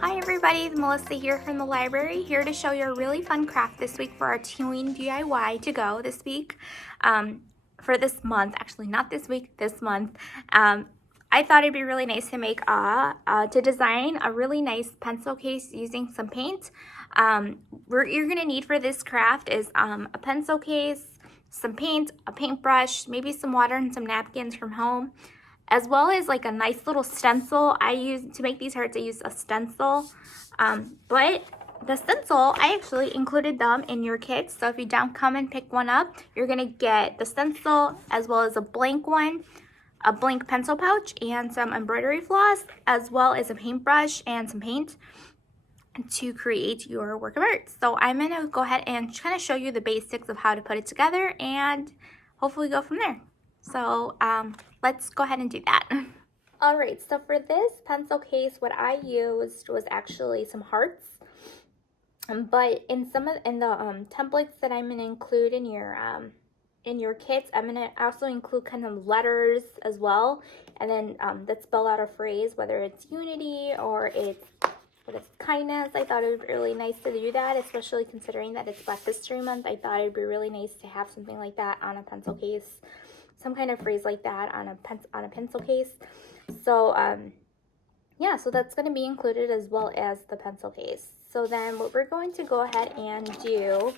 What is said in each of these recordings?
Hi everybody, it's Melissa here from the library, here to show you a really fun craft this week for our Tween DIY to go this week. For this month, actually not this week, this month. I thought it'd be really nice to make to design a really nice pencil case using some paint. What you're gonna need for this craft is a pencil case, some paint, a paintbrush, maybe some water and some napkins from home, as well as like a nice little stencil. I use, to make these hearts, I use a stencil. But the stencil, I actually included them in your kits. So if you don't come and pick one up, you're gonna get the stencil as well as a blank one, a blank pencil pouch, and some embroidery floss, as well as a paintbrush and some paint to create your work of art. So I'm gonna go ahead and kind of show you the basics of how to put it together and hopefully go from there. So let's go ahead and do that. All right, so for this pencil case, what I used was actually some hearts. But in the templates that I'm gonna include in your kits, I'm gonna also include kind of letters as well, and then that spell out a phrase, whether it's unity or it's kindness. I thought it would be really nice to do that, especially considering that it's Black History Month. I thought it'd be really nice to have something like that on a pencil case, some kind of phrase like that on a pencil case. So yeah, so that's going to be included as well as the pencil case. So then what we're going to go ahead and do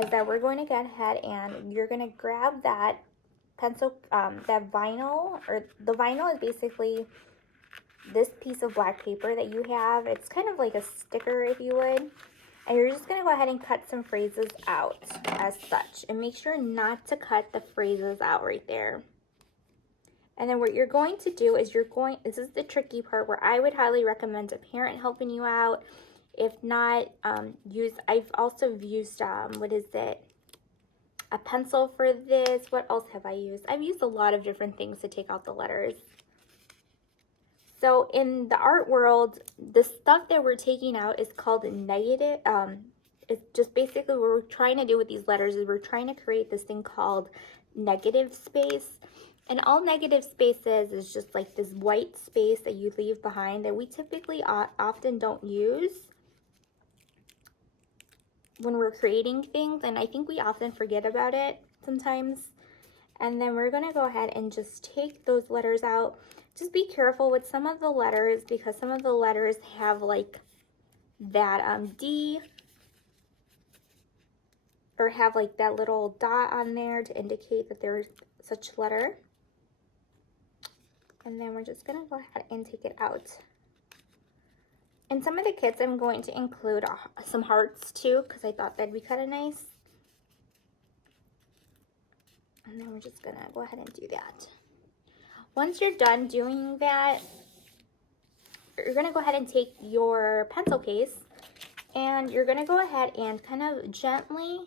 is that we're going to go ahead and you're going to grab that pencil, that vinyl, or the vinyl is basically this piece of black paper that you have. It's kind of like a sticker, if you would. And you're just going to go ahead and cut some phrases out as such. And make sure not to cut the phrases out right there. And then what you're going to do is this is the tricky part where I would highly recommend a parent helping you out. If not, I've also used, what is it? A pencil for this. What else have I used? I've used a lot of different things to take out the letters. So in the art world, the stuff that we're taking out is called negative. It's just basically what we're trying to do with these letters is we're trying to create this thing called negative space. And all negative spaces is just like this white space that you leave behind that we typically often don't use when we're creating things. And I think we often forget about it sometimes. And then we're going to go ahead and just take those letters out. Just be careful with some of the letters because some of the letters have like that D, or have like that little dot on there to indicate that there's such letter. And then we're just gonna go ahead and take it out. In some of the kits, I'm going to include some hearts too, because I thought that'd be kind of nice. And then we're just gonna go ahead and do that. Once you're done doing that, you're gonna go ahead and take your pencil case and you're gonna go ahead and kind of gently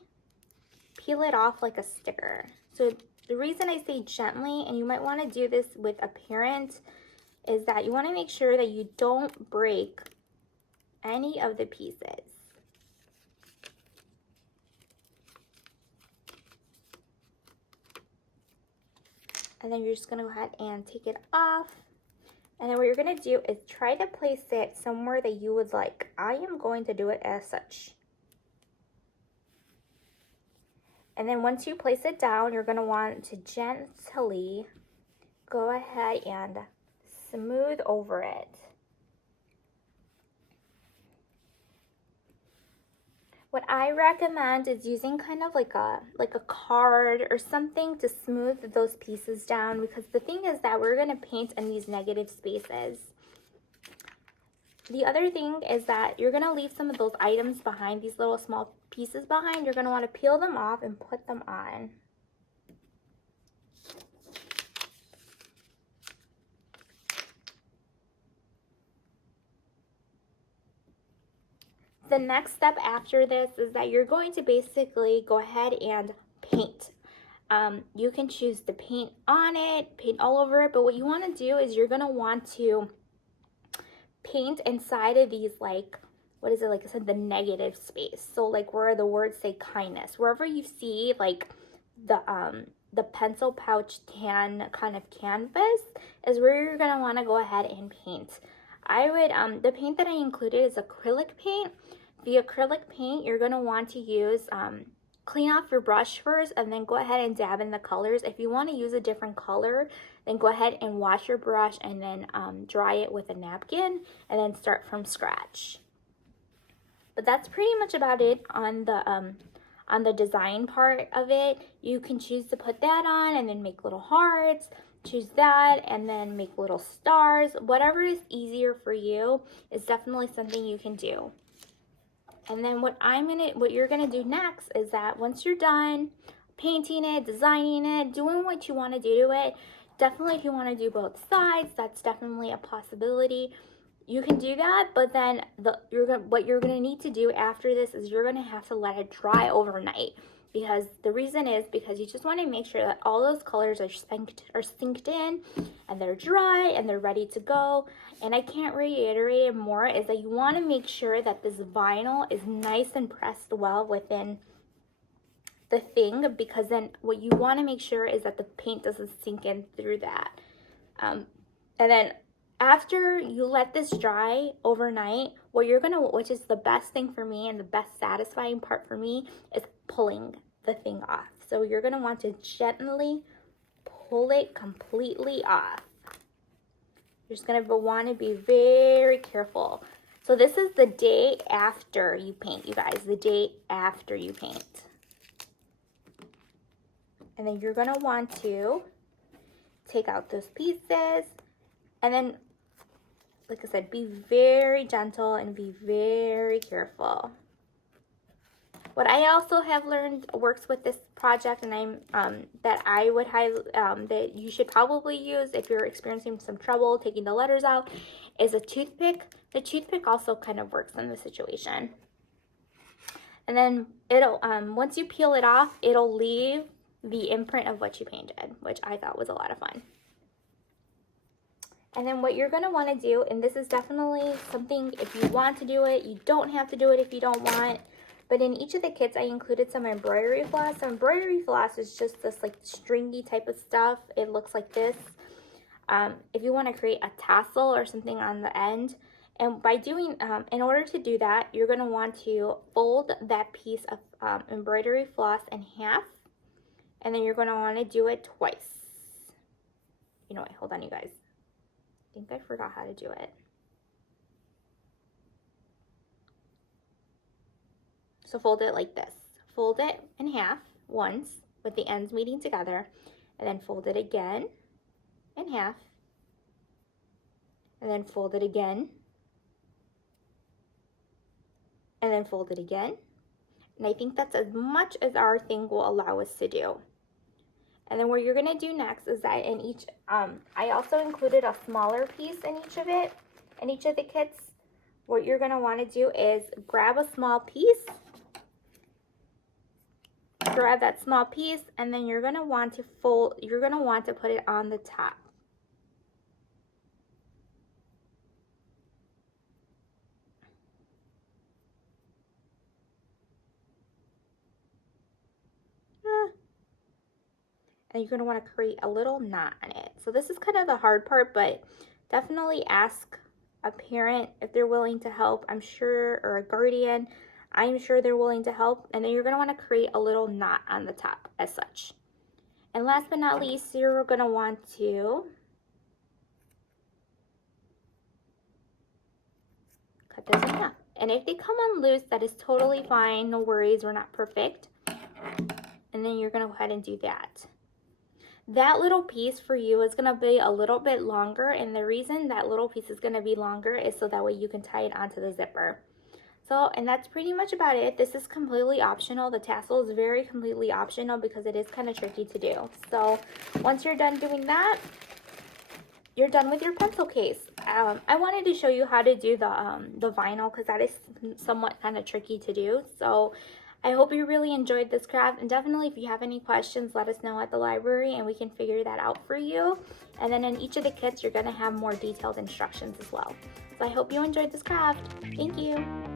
peel it off like a sticker. So the reason I say gently, and you might want to do this with a parent, is that you want to make sure that you don't break any of the pieces. And then you're just going to go ahead and take it off. And then what you're going to do is try to place it somewhere that you would like. I am going to do it as such. And then once you place it down, you're going to want to gently go ahead and smooth over it. What I recommend is using kind of like a card or something to smooth those pieces down, because the thing is that we're going to paint in these negative spaces. The other thing is that you're going to leave some of those items behind, these little small pieces behind. You're going to want to peel them off and put them on. The next step after this is that you're going to basically go ahead and paint. You can choose to paint on it, paint all over it, but what you want to do is you're going to want to paint inside of these, like, what is it, like I said, the negative space. So like where the words say kindness, wherever you see like the pencil pouch tan kind of canvas is where you're going to want to go ahead and paint. I would, the paint that I included is acrylic paint. The acrylic paint, you're going to want to use, clean off your brush first and then go ahead and dab in the colors. If you want to use a different color, then go ahead and wash your brush and then dry it with a napkin and then start from scratch. But that's pretty much about it on the design part of it. You can choose to put that on and then make little hearts. Choose that and then make little stars. Whatever is easier for you is definitely something you can do. And then what you're gonna do next is that once you're done painting it, designing it, doing what you want to do to it, definitely if you want to do both sides, that's definitely a possibility. You can do that, but then what you're gonna need to do after this is you're gonna have to let it dry overnight. Because the reason is because you just want to make sure that all those colors are synced in and they're dry and they're ready to go. And I can't reiterate it more, is that you want to make sure that this vinyl is nice and pressed well within the thing, because then what you want to make sure is that the paint doesn't sink in through that. And then after you let this dry overnight, which is the best thing for me and the best satisfying part for me, is pulling the thing off. So you're going to want to gently pull it completely off. You're just going to want to be very careful. So this is the day after you paint, you guys, the day after you paint. And then you're going to want to take out those pieces and then, like I said, be very gentle and be very careful. What I also have learned works with this project, and that I would that you should probably use if you're experiencing some trouble taking the letters out, is a toothpick. The toothpick also kind of works in this situation. And then it'll once you peel it off, it'll leave the imprint of what you painted, which I thought was a lot of fun. And then what you're going to want to do, and this is definitely something if you want to do it, you don't have to do it if you don't want. But in each of the kits, I included some embroidery floss. So embroidery floss is just this like stringy type of stuff. It looks like this. If you want to create a tassel or something on the end. And by doing, in order to do that, you're going to want to fold that piece of embroidery floss in half. And then you're going to want to do it twice. You know what? Hold on, you guys. I think I forgot how to do it. So fold it like this. Fold it in half once with the ends meeting together, and then fold it again in half, and then fold it again, and then fold it again. And I think that's as much as our thing will allow us to do. And then what you're going to do next is that in each, I also included a smaller piece in each of it, in each of the kits. What you're going to want to do is grab a small piece, grab that small piece, and then you're going to want to fold, you're going to want to put it on the top. And you're going to want to create a little knot on it. So this is kind of the hard part, but definitely ask a parent if they're willing to help, I'm sure, or a guardian. I'm sure they're willing to help. And then you're going to want to create a little knot on the top as such. And last but not least, you're going to want to cut those in half. And if they come on loose, that is totally fine. No worries, we're not perfect. And then you're going to go ahead and do that. That little piece for you is going to be a little bit longer, and the reason that little piece is going to be longer is so that way you can tie it onto the zipper. So, and that's pretty much about it. This is completely optional. The tassel is very completely optional because it is kind of tricky to do. So once you're done doing that, you're done with your pencil case. I wanted to show you how to do the vinyl because that is somewhat kind of tricky to do. So I hope you really enjoyed this craft, and definitely if you have any questions, let us know at the library and we can figure that out for you. And then in each of the kits, you're going to have more detailed instructions as well. So I hope you enjoyed this craft. Thank you.